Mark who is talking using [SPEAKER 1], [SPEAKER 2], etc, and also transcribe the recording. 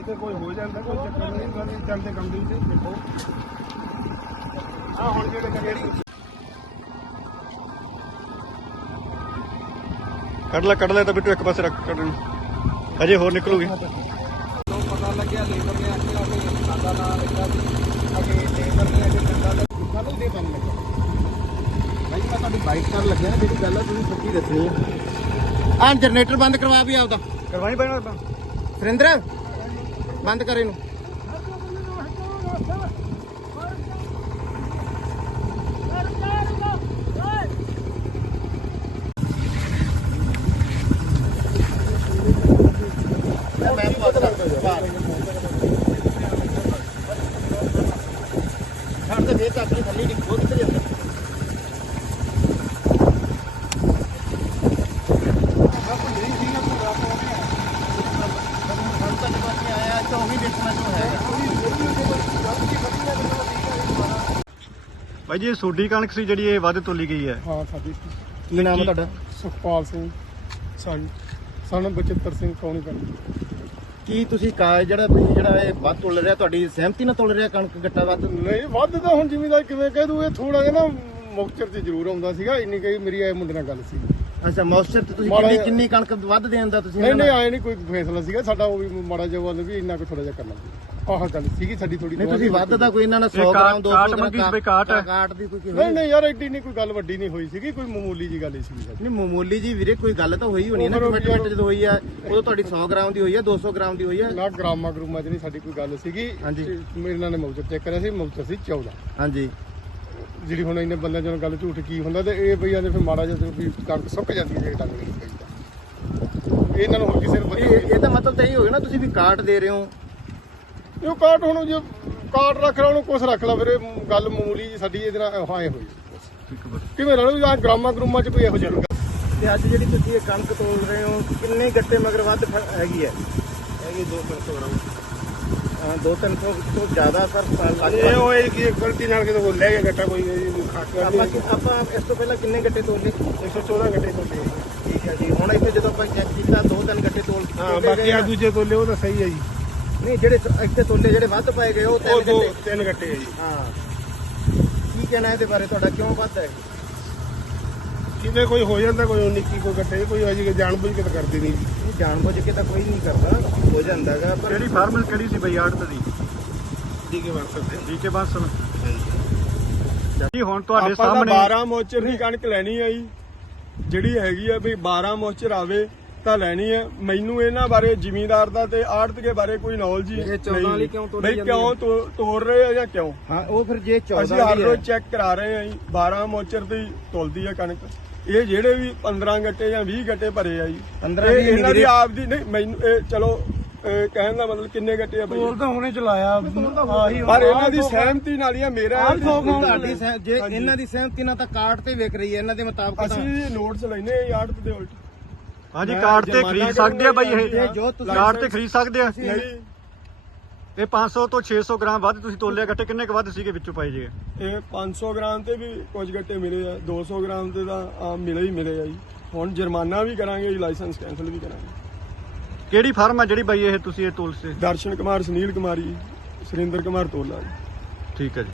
[SPEAKER 1] ਕਿਤੇ ਕੋਈ ਹੋ ਜਾਂਦਾ ਕੋਈ ਚੱਕਰ ਨਹੀਂ ਗੱਲ ਚੱਲਦੇ ਕੰਮ ਦੇ ਵਿੱਚ ਦੇਖੋ। ਆ ਹੁਣ ਜਿਹੜੇ ਜਿਹੜੀ
[SPEAKER 2] ਕੱਢ ਲੈ ਕੱਢ ਲੈ ਤਾਂ ਬਿੱਟੂ ਇੱਕ ਪਾਸੇ ਰੱਖ ਕੱਢ ਅਜੇ ਹੋਰ ਨਿਕਲੂਗੀ।
[SPEAKER 1] ਤੋਂ ਪਤਾ ਲੱਗਿਆ ਲੇਬਰ ਨੇ ਆਖਿਆ ਕਿ ਸਾਡਾ ਨਾਂ ਲਿਖਿਆ ਸੀ। ਅਗੇ ਲੇਬਰ ਨੇ ਅਗੇ ਚੰਗਾ ਦਾ ਕਦੋਂ ਦੇ ਬੰਦ ਲੱਗਾ। ਭਾਈ ਮੈਂ ਤੁਹਾਡੀ ਬਾਈਕ ਕਰਨ ਲੱਗਿਆ ਜਿਹੜੀ ਗੱਲ ਆ ਤੁਸੀਂ ਸੱਚੀ ਦੱਸਣੀ ਹੈ ਆਹ ਜਨਰੇਟਰ ਬੰਦ ਕਰਵਾ ਵੀ ਆਪਦਾ।
[SPEAKER 2] ਕਰਵਾਈ ਪੈਣਾ
[SPEAKER 1] ਸੁਰਿੰਦਰ ਬੰਦ ਕਰ ਇਹਨੂੰ। ਮੈਂ ਛੱਡ ਦੇ ਫੇਰ ਤਾਂ ਆਪਣੀ ਥੱਲੇ ਨਹੀਂ ਖੋਦ ਜਾਂਦਾ।
[SPEAKER 2] ਭਾਈ ਜੀ ਇਹ ਸੋਡੀ ਕਣਕ ਸੀ ਜਿਹੜੀ ਇਹ ਵੱਧ ਤੋਲੀ ਗਈ ਹੈ।
[SPEAKER 3] ਹਾਂ ਸਾਡੀ
[SPEAKER 1] ਕੀ ਨਾਮ ਹੈ ਤੁਹਾਡਾ?
[SPEAKER 3] ਸੁਖਪਾਲ ਸਿੰਘ ਸਨ ਸਨ ਬਚਿੱਤਰ ਸਿੰਘ ਕੌਣੀ ਪਿੰਡ।
[SPEAKER 1] ਕੀ ਤੁਸੀਂ ਕਾ ਜਿਹੜਾ ਤੁਸੀਂ ਜਿਹੜਾ ਇਹ ਵੱਧ ਤੁਲ ਰਿਹਾ ਤੁਹਾਡੀ ਸਹਿਮਤੀ ਨਾਲ ਤੁਲ ਰਿਹਾ ਕਣਕ ਗੱਟਾ ਵੱਧ?
[SPEAKER 3] ਨਹੀਂ ਵੱਧ ਤਾਂ ਹੁਣ ਜ਼ਿਮੀਦਾਰ ਕਿਵੇਂ ਕਹਿ ਦੂ ਇਹ ਥੋੜਾ ਜਿਹਾ ਨਾ ਮੌਕਚਰ 'ਚ ਜ਼ਰੂਰ ਆਉਂਦਾ ਸੀਗਾ ਇੰਨੀ ਕਈ ਮੇਰੀ ਇਹ ਮੁੰਡੇ ਨਾਲ ਗੱਲ ਸੀ।
[SPEAKER 1] ਅੱਛਾ ਮੌਸਚਰ ਤੇ ਤੁਸੀਂ
[SPEAKER 3] ਮਾੜਾ
[SPEAKER 1] ਕਿੰਨੀ
[SPEAKER 3] ਜਿਹਾ-
[SPEAKER 1] ਕਿੰਨੀ ਕਣਕ ਵੱਧ ਦੇਣ ਦਾ ਤੁਸੀਂ
[SPEAKER 3] ਨਹੀਂ
[SPEAKER 1] ਇਹਨਾਂ
[SPEAKER 3] ਨਹੀਂ ਆਏ ਨਹੀਂ ਕੋਈ ਫੈਸਲਾ ਸੀਗਾ ਸਾਡਾ ਉਹ ਵੀ ਮਾੜਾ ਜਿਹਾ ਵੱਲ ਵੀ ਇੰਨਾ ਕੁ ਥੋੜਾ ਜਿਹਾ ਕਰਨਾ ਸੀ। ਆਹ ਗੱਲ ਸੀਗੀ ਸਾਡੀ ਥੋੜੀ
[SPEAKER 1] ਨਹੀਂ ਤੁਸੀਂ ਵੱਧ ਦਾ ਕੋਈ ਇਹਨਾਂ ਨਾਲ 100
[SPEAKER 2] ਇਹ ਕਾਟ-
[SPEAKER 1] ਗ੍ਰਾਮ 200
[SPEAKER 2] ਕਾਟ ਮੰਗੀ ਸੀ ਕਾਟ। ਹੈ।
[SPEAKER 1] ਕਾਟ ਦੀ ਕੋਈ
[SPEAKER 3] ਨਹੀਂ ਨਹੀਂ ਯਾਰ ਐਡੀ ਨਹੀਂ ਕੋਈ ਗੱਲ ਵੱਡੀ ਨਹੀਂ ਹੋਈ ਸੀਗੀ ਕੋਈ ਮਾਮੂਲੀ ਜੀ ਗੱਲ ਹੀ ਸੀਗੀ ਸਾਡੀ।
[SPEAKER 1] ਨਹੀਂ ਮਾਮੂਲੀ ਜੀ ਵੀਰੇ ਕੋਈ ਗੱਲ ਤਾਂ ਹੋਈ ਹੋਣੀ ਹੈ ਨਾ
[SPEAKER 3] ਉਹ ਫਿਰ
[SPEAKER 1] ਕਮਿਟਮੈਂਟ ਜਦੋਂ ਹੋਈ ਆ ਉਦੋਂ ਤੁਹਾਡੀ 100 ਗ੍ਰਾਮ ਦੀ ਹੋਈ ਆ 200 ਗ੍ਰਾਮ ਦੀ ਹੋਈ ਆ?
[SPEAKER 3] ਨਾ ਗ੍ਰਾਮਾ ਗਰੂਮਾ 'ਚ ਨਹੀਂ ਸਾਡੀ ਕੋਈ ਗੱਲ ਸੀਗੀ।
[SPEAKER 1] ਹਾਂਜੀ।
[SPEAKER 3] ਮੇਰੇ ਨਾਲ ਨੇ ਮੌਜਰ ਚੈੱਕ ਕਰਿਆ ਸੀ ਮੌਜਰ ਸੀ 14
[SPEAKER 1] ਹਾਂਜੀ।
[SPEAKER 3] ਜਿਹੜੀ ਹੁਣ ਇਹਨੇ ਬੰਦਿਆਂ ਚੋਂ ਗੱਲ ਝੂਠ ਕੀ ਹੁੰਦਾ ਤੇ ਇਹ ਬਈਆਂ ਦੇ ਫਿਰ ਮਾੜਾ ਜਿਹਾ ਤੇ ਵੀ ਕਣਕ ਸੁੱਕ ਜਾਂਦੀ ਹੈ ਜੇ ਡੰਗ ਨਹੀਂ ਪਈਦਾ ਇਹਨਾਂ ਨੂੰ ਹੁਣ ਕਿਸੇ ਨੂੰ
[SPEAKER 1] ਇਹ ਤਾਂ ਮਤਲਬ ਤਾਂ ਇਹ ਹੋਇਆ ਨਾ ਤੁਸੀਂ ਵੀ ਕਾਟ ਦੇ ਰਹੇ ਹੋ।
[SPEAKER 3] ਇਹ ਕਾਟ ਹੁਣ ਜੇ ਕਾਟ ਰੱਖ ਲਾ ਉਹਨੂੰ ਕੁਛ ਰੱਖ ਲਾ ਫਿਰ ਇਹ ਗੱਲ ਮਾਮੂਲੀ ਜੀ ਸਾਡੀ ਇਹਦੇ ਨਾਲ ਹਾਏ ਹੋਈ ਕਿਵੇਂ ਰਲੂ ਜਾਂ ਗ੍ਰਾਮਾ ਗਰੂਮਾ ਚ ਕੋਈ ਇਹੋ ਜਿਹੀ
[SPEAKER 1] ਤੇ ਅੱਜ ਜਿਹੜੀ ਤੁਸੀਂ ਇਹ ਕਣਕ ਤੋਲ ਰਹੇ ਹੋ ਕਿੰਨੇ ਗੱਟੇ ਮਗਰ ਵੱਧ ਹੈਗੀ ਹੈ?
[SPEAKER 3] ਹੈਗੀ 2-300 ਗ੍ਰਾਮ।
[SPEAKER 1] ਹਾਂ, ਦੋ ਤਿੰਨ ਸੌ ਤੋਂ ਜ਼ਿਆਦਾ ਸਰ ਲੱਗ
[SPEAKER 3] ਇਹ ਹੋਏ ਕਿ ਗਲਤੀ ਨਾਲ ਕਿਤੇ ਕੋਈ ਲੈ ਗਿਆ ਗੱਟਾ ਕੋਈ
[SPEAKER 1] ਆਪਾਂ ਆਪਾਂ ਇਸ ਤੋਂ ਪਹਿਲਾਂ ਕਿੰਨੇ ਗੱਟੇ ਤੋਲੇ
[SPEAKER 3] 114 ਗੱਟੇ ਤੋਂ ਲਏ
[SPEAKER 1] ਠੀਕ ਹੈ ਜੀ ਹੁਣ ਇੱਥੇ ਜਦੋਂ ਆਪਾਂ ਚੈੱਕ ਕੀਤਾ ਦੋ ਤਿੰਨ ਗੱਟੇ ਤੋਲ
[SPEAKER 3] ਹਾਂ
[SPEAKER 1] ਤੋਲੇ
[SPEAKER 3] ਬਾਕੀ ਆ। ਦੂਜੇ ਤੋਲੇ ਉਹ ਤਾਂ ਸਹੀ ਹੈ ਜੀ।
[SPEAKER 1] ਨਹੀਂ ਜਿਹੜੇ ਇੱਥੇ ਤੋਲੇ ਜਿਹੜੇ ਵੱਧ ਪਾਏ ਗਏ ਉਹ
[SPEAKER 3] ਉਹ
[SPEAKER 1] ਤਿੰਨ ਗੱਟੇ।
[SPEAKER 3] ਤਿੰਨ ਗੱਟੇ ਹੈ ਜੀ।
[SPEAKER 1] ਹਾਂ। ਕੀ ਕਹਿਣਾ ਇਹਦੇ ਬਾਰੇ? ਤੁਹਾਡਾ ਕਿਉਂ ਵੱਧ ਹੈ?
[SPEAKER 3] ਕਿਤੇ ਕੋਈ ਹੋ ਜਾਂਦਾ ਕੋਈ ਨਿੱਕੀ ਕੋਈ ਗੱਟੇ ਕੋਈ ਅਜੀ ਜਾਣ ਬੁੱਝ ਕੇ ਤਾਂ ਕਰਦੇ ਨਹੀਂ ਜੀ।
[SPEAKER 1] ਜਾਣਬੁੱਝ ਕੇ ਤਾਂ ਕੋਈ ਨਹੀਂ ਕਰਦਾ ਹੋ ਜਾਂਦਾ ਹੈਗਾ ਪਰ
[SPEAKER 2] ਕਿਹੜੀ ਫਾਰਮਲ ਕਿਹੜੀ ਸੀ ਬਈ ਆੜਤ ਦੀ?
[SPEAKER 3] ਠੀਕ ਹੈ ਬਸ
[SPEAKER 2] ਠੀਕ ਹੈ ਬਸ ਜੀ ਹੁਣ ਤੁਹਾਡੇ ਸਾਹਮਣੇ
[SPEAKER 4] 12 ਮੋਚਰ ਦੀ ਕਣਕ ਲੈਣੀ ਆ ਜੀ। ਜਿਹੜੀ ਹੈਗੀ ਆ ਵੀ 12 ਮੋਚਰ ਆਵੇ ਤਾਂ ਲੈਣੀ ਹੈ ਮੈਨੂੰ ਇਹਨਾਂ ਬਾਰੇ ਜ਼ਿਮੀਂਦਾਰ ਦਾ ਤੇ ਆੜਤ ਦੇ ਬਾਰੇ ਕੋਈ ਨੌਲੇਜ ਹੀ
[SPEAKER 1] ਇਹ 14 ਵਾਲੀ ਕਿਉਂ ਜਾਂਦੀ
[SPEAKER 4] ਤੋੜ ਰਹੇ ਆ ਜਾਂ ਕਿਉਂ?
[SPEAKER 1] ਹਾਂ ਉਹ ਫਿਰ ਜੇ 14
[SPEAKER 4] ਅਸੀਂ ਹਰ ਰੋਜ਼ ਚੈੱਕ ਕਰਾ ਰਹੇ ਆ ਜੀ। 12 ਮੋਚਰ ਦੀ ਤੁਲਦੀ ਆ ਕਣਕ। ਇਹ ਜਿਹੜੇ ਵੀ 15 ਗੱਟੇ ਜਾਂ 20 ਗੱਟੇ ਭਰੇ ਆ ਜੀ
[SPEAKER 1] 15
[SPEAKER 4] ਇਹ
[SPEAKER 1] ਵੀਹ
[SPEAKER 4] ਇਹਨਾਂ ਦੀ। ਆਪ ਦੀ ਨਹੀਂ ਮੈਨੂੰ ਇਹ ਚਲੋ ਕਹਿਣ ਦਾ ਮਤਲਬ ਕਿੰਨੇ ਗੱਟੇ ਆ ਬਈ
[SPEAKER 3] ਤਾਂ ਹੁਣੇ ਚਲਾਇਆ। ਆਹੀ
[SPEAKER 4] ਪਰ ਇਹਨਾਂ ਦੀ ਸਹਿਮਤੀ ਨਾਲ ਹੀ ਆ ਮੇਰਾ
[SPEAKER 1] ਤੁਹਾਡੀ ਜੇ। ਇਹਨਾਂ ਦੀ ਸਹਿਮਤੀ ਨਾਲ ਤਾਂ ਕਾਰਡ ਤੇ ਵਿਕ ਰਹੀ ਹੈ ਇਹਨਾਂ ਦੇ ਮੁਤਾਬਕ ਤਾਂ।
[SPEAKER 4] ਅਸੀਂ ਨੋਟਸ ਲੈਨੇ ਆ ਆੜਤ ਦੇ ਉਲਟ
[SPEAKER 2] ਹਾਂਜੀ ਕਾਰਡ ਤੇ ਖਰੀਦ ਸਕਦੇ ਆ ਬਈ ਇਹ। ਕਾਰਡ ਤੇ ਖਰੀਦ ਸਕਦੇ ਆ।
[SPEAKER 4] ਨਹੀਂ।
[SPEAKER 2] ਇਹ 500 ਤੋਂ 600 ਗ੍ਰਾਮ ਵੱਧ ਤੁਸੀਂ ਤੋਲਿਆ ਗੱਟੇ ਕਿੰਨੇ ਕੁ ਵੱਧ ਸੀਗੇ ਵਿੱਚੋਂ ਪਾਈ ਜੀ?
[SPEAKER 4] ਇਹ 500 ਗ੍ਰਾਮ ਤੇ ਵੀ ਕੁਝ ਗੱਟੇ ਮਿਲੇ ਆ 200 ਗ੍ਰਾਮ ਤੇ ਤਾਂ ਆਮ ਮਿਲੇ ਹੀ ਮਿਲੇ ਆ ਜੀ। ਹੁਣ ਜੁਰਮਾਨਾ ਵੀ ਕਰਾਂਗੇ ਜੀ ਲਾਇਸੈਂਸ ਕੈਂਸਲ ਵੀ ਕਰਾਂਗੇ।
[SPEAKER 2] ਕਿਹੜੀ ਫਾਰਮ ਆ ਜਿਹੜੀ ਬਈ ਇਹ ਤੁਸੀਂ ਇਹ ਤੋਲ ਸੇ?
[SPEAKER 4] ਦਰਸ਼ਨ ਕੁਮਾਰ ਸੁਨੀਲ ਕੁਮਾਰੀ ਸੁਰਿੰਦਰ ਕੁਮਾਰ ਤੋਲਾ ਜੀ।
[SPEAKER 2] ਠੀਕ ਹੈ ਜੀ।